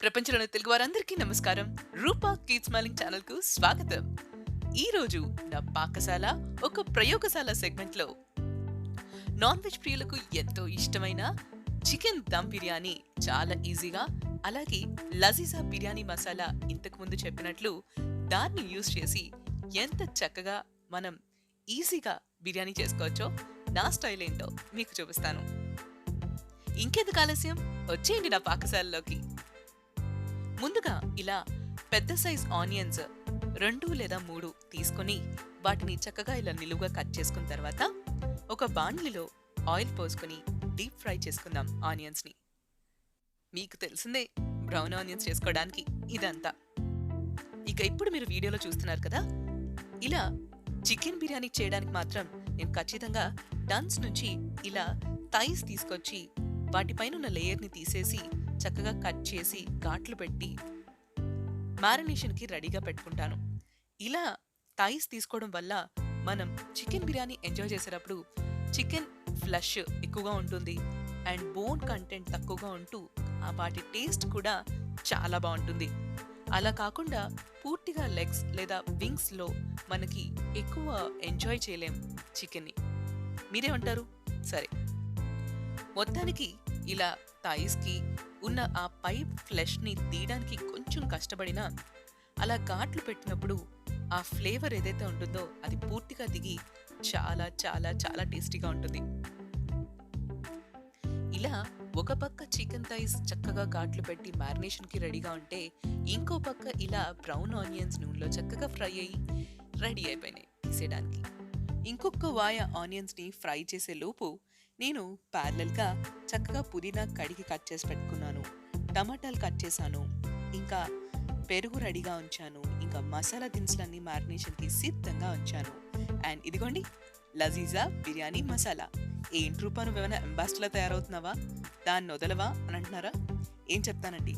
ప్రపంచంలోని తెలుగు వారందరికీ నమస్కారం. రూపా కీప్ స్మైలింగ్ ఛానల్ కు స్వాగతం. ఈ రోజు నా పాకశాల ఒక ప్రయోగశాల సెగ్మెంట్ లో నాన్ వెజ్ ప్రియులకు ఎంతో ఇష్టమైన చికెన్ దమ్ బిర్యానీ చాలా ఈజీగా, అలాగే లజీజా బిర్యానీ మసాలా ఇంతకు ముందు చెప్పినట్లు దాన్ని యూజ్ చేసి ఎంత చక్కగా మనం ఈజీగా బిర్యానీ చేసుకోవచ్చో నా స్టైల్ ఏంటో మీకు చూపిస్తాను. ఇంకెందుకు ఆలస్యం, వచ్చేయండి నా పాకశాలలోకి. ముందుగా ఇలా పెద్ద సైజ్ ఆనియన్స్ 2 లేదా 3 తీసుకొని వాటిని చక్కగా ఇలా నిలువుగా కట్ చేసుకున్న తర్వాత ఒక బాండ్లీలో ఆయిల్ పోసుకొని డీప్ ఫ్రై చేసుకుందాం ఆనియన్స్ ని. మీకు తెలిసిందే బ్రౌన్ ఆనియన్స్ చేసుకోవడానికి ఇదంతా. ఇక ఇప్పుడు మీరు వీడియోలో చూస్తున్నారు కదా, ఇలా చికెన్ బిర్యానీ చేయడానికి మాత్రం నేను ఖచ్చితంగా డన్స్ నుంచి ఇలా థైస్ తీసుకొచ్చి వాటిపైన ఉన్న లేయర్ ని తీసేసి చక్కగా కట్ చేసి ఘాట్లు పెట్టి మ్యారినేషన్ కి రెడీగా పెట్టుకుంటాను. ఇలా థైస్ తీసుకోవడం వల్ల మనం చికెన్ బిర్యానీ ఎంజాయ్ చేసేటప్పుడు చికెన్ ఫ్లష్ ఎక్కువగా ఉంటుంది అండ్ బోన్ కంటెంట్ తక్కువగా ఉంటూ వాటి టేస్ట్ కూడా చాలా బాగుంటుంది. అలా కాకుండా పూర్తిగా లెగ్స్ లేదా వింగ్స్ లో మనకి ఎక్కువ ఎంజాయ్ చేయలేం చికెన్ని. మీరేమంటారు? సరే, మొత్తానికి ఇలా థైస్ కి ఉన్న ఆ పై ఫ్లెష్ ని తీయడానికి కొంచెం కష్టపడినా అలా ఘాట్లు పెట్టినప్పుడు ఆ ఫ్లేవర్ ఏదైతే ఉంటుందో అది పూర్తిగా దిగి చాలా చాలా చాలా టేస్టీగా ఉంటుంది. ఇలా ఒక పక్క చికెన్ థైస్ చక్కగా ఘాట్లు పెట్టి మ్యారినేషన్ కి రెడీగా ఉంటే, ఇంకో పక్క ఇలా బ్రౌన్ ఆనియన్స్ నూనెలో చక్కగా ఫ్రై అయ్యి రెడీ అయిపోయినాయి తీసేయడానికి. ఇంకొక వాయ ఆనియన్స్ ని ఫ్రై చేసే లోపు నేను ప్యారలల్ గా చక్కగా పుదీనా కడిగి కట్ చేసి పెట్టుకున్నాను, టమాటాలు కట్ చేశాను, ఇంకా పెరుగు రెడీగా ఉంచాను, ఇంకా మసాలా దినుసులన్నీ మ్యారినేషన్ కి సిద్ధంగా ఉంచాను. అండ్ ఇదిగోండి లజీజా బిర్యానీ మసాలా. ఏంటి రూపా, నువ్వేమైనా అంబాసిడర్లా తయారవుతున్నావా, దాన్ని వదలవా అని అంటున్నారా? ఏం చెప్తానండి,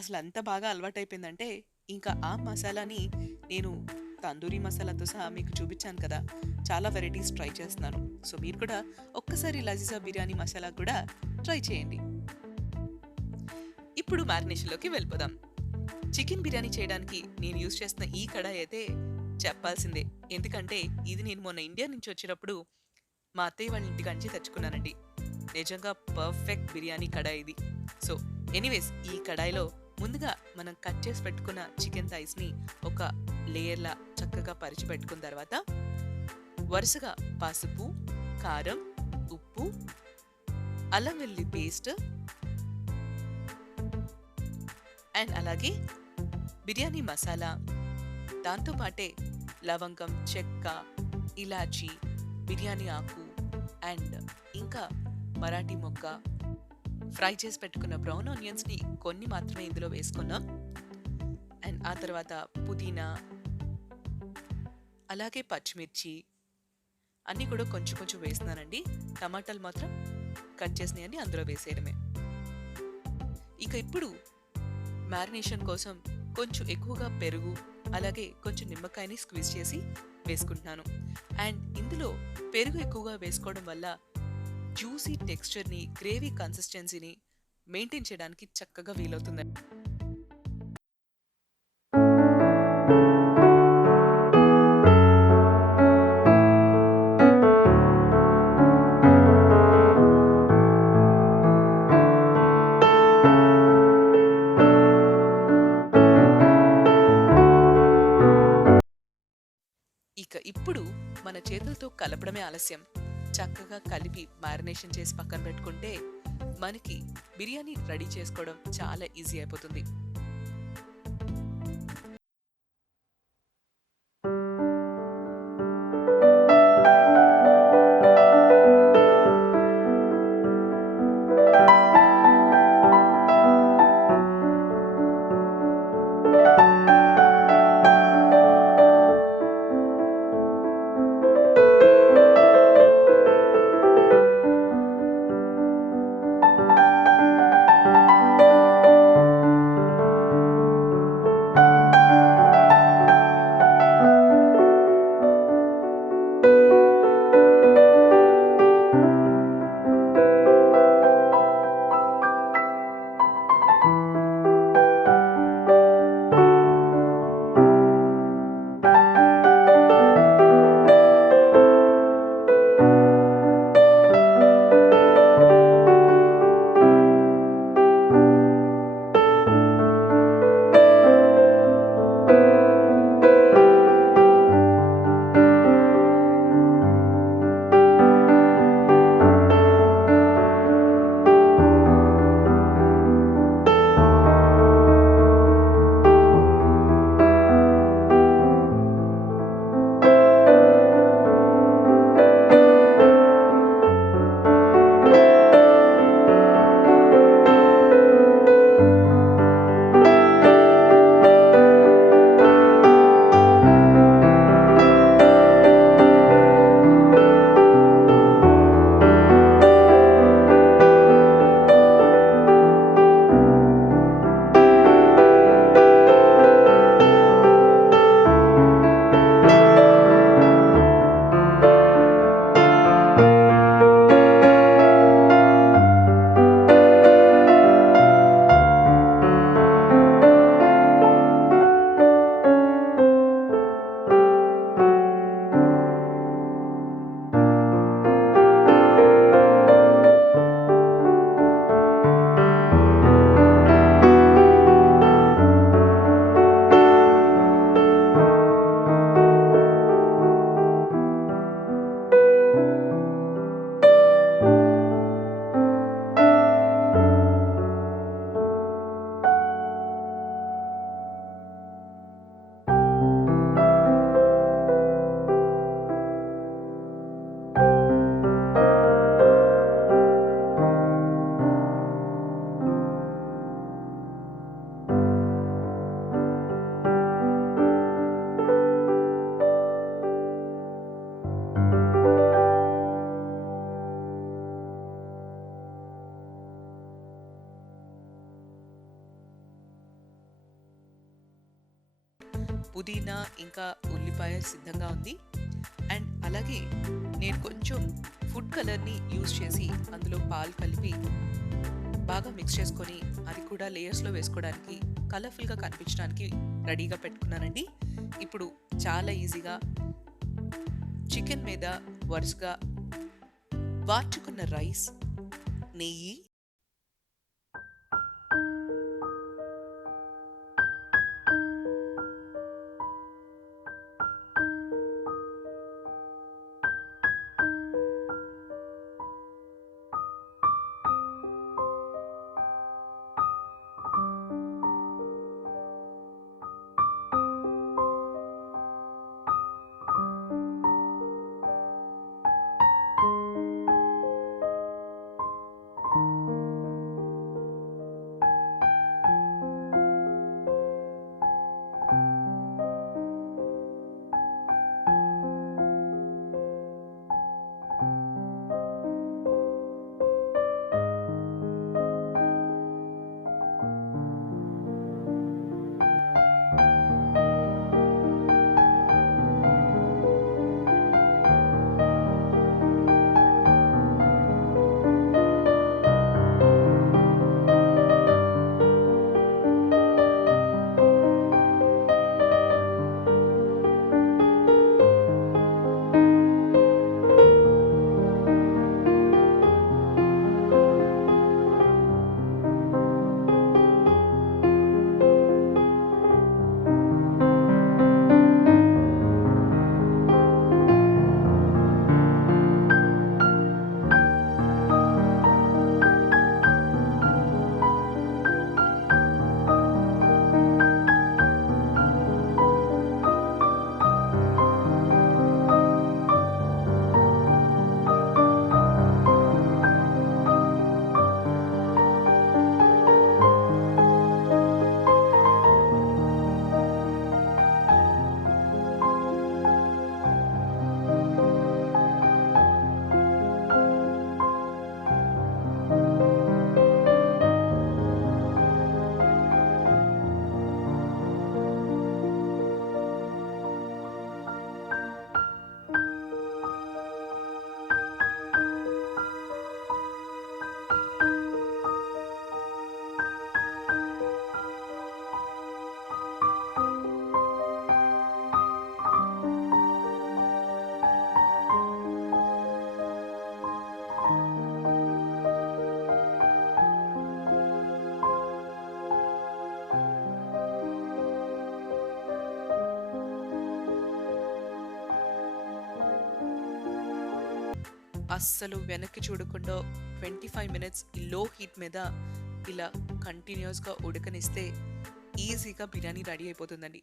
అసలు అంత బాగా అలవాటైపోయిందంటే ఇంకా ఆ మసాలాని నేను తందూరి మసాలాతో సహా మీకు చూపించాను కదా, చాలా వెరైటీస్ ట్రై చేస్తున్నాను. సో మీరు కూడా ఒక్కసారి లజీజా బిర్యానీ మసాలా కూడా ట్రై చేయండి. ఇప్పుడు మ్యారినేషన్లోకి వెళ్ళిపోదాం. చికెన్ బిర్యానీ చేయడానికి నేను యూజ్ చేస్తున్న ఈ కడాయి అయితే చెప్పాల్సిందే, ఎందుకంటే ఇది నేను మొన్న ఇండియా నుంచి వచ్చినప్పుడు మా అత్తయ్య వాళ్ళ ఇంటి నుంచి తెచ్చుకున్నానండి. నిజంగా పర్ఫెక్ట్ బిర్యానీ కడాయి ఇది. సో ఎనీవేస్, ఈ కడాయిలో ముందుగా మనం కట్ చేసి పెట్టుకున్న చికెన్ థైస్ ని ఒక లేయర్లా చక్కగా పరిచి పెట్టుకున్న తర్వాత వరుసగా పసుపు, కారం, ఉప్పు, అల్లం వెల్లుల్లి పేస్ట్ అండ్ అలాగే బిర్యానీ మసాలా, దాంతోపాటే లవంగం, చెక్క, ఇలాచి, బిర్యానీ ఆకు అండ్ ఇంకా మరాఠీ మొగ్గ, ఫ్రై చేసి పెట్టుకున్న బ్రౌన్ ఆనియన్స్ ని కొన్ని మాత్రమే ఇందులో వేసుకున్నాం. అండ్ ఆ తర్వాత పుదీనా, అలాగే పచ్చిమిర్చి అన్నీ కూడా కొంచెం కొంచెం వేస్తున్నానండి. టమాటాలు మాత్రం కట్ చేసినవన్నీ అందులో వేసేయడమే. ఇక ఇప్పుడు మ్యారినేషన్ కోసం కొంచెం ఎక్కువగా పెరుగు, అలాగే కొంచెం నిమ్మకాయని స్క్వీజ్ చేసి వేసుకుంటున్నాను. అండ్ ఇందులో పెరుగు ఎక్కువగా వేసుకోవడం వల్ల జ్యూసీ టెక్స్చర్ని, గ్రేవీ కన్సిస్టెన్సీని మెయింటైన్ చేయడానికి చక్కగా వీలవుతుంది. ఇక ఇప్పుడు మన చేతులతో కలపడమే ఆలస్యం. చక్కగా కలిపి మ్యారినేషన్ చేసి పక్కన పెట్టుకుంటే మనకి బిర్యానీ రెడీ చేసుకోవడం చాలా ఈజీ అయిపోతుంది. పుదీనా ఇంకా ఉల్లిపాయ సిద్ధంగా ఉంది. అండ్ అలాగే నేను కొంచెం ఫుడ్ కలర్ని యూజ్ చేసి అందులో పాలు కలిపి బాగా మిక్స్ చేసుకొని అది కూడా లేయర్స్లో వేసుకోవడానికి కలర్ఫుల్గా కనిపించడానికి రెడీగా పెట్టుకున్నానండి. ఇప్పుడు చాలా ఈజీగా చికెన్ మీద వరుసగా వార్చుకున్న రైస్, నెయ్యి, అస్సలు వెనక్కి చూడకుండా 25 మినిట్స్ లో హీట్ మీద ఇలా కంటిన్యూస్గా ఉడకనిస్తే ఈజీగా బిర్యానీ రెడీ అయిపోతుందండి.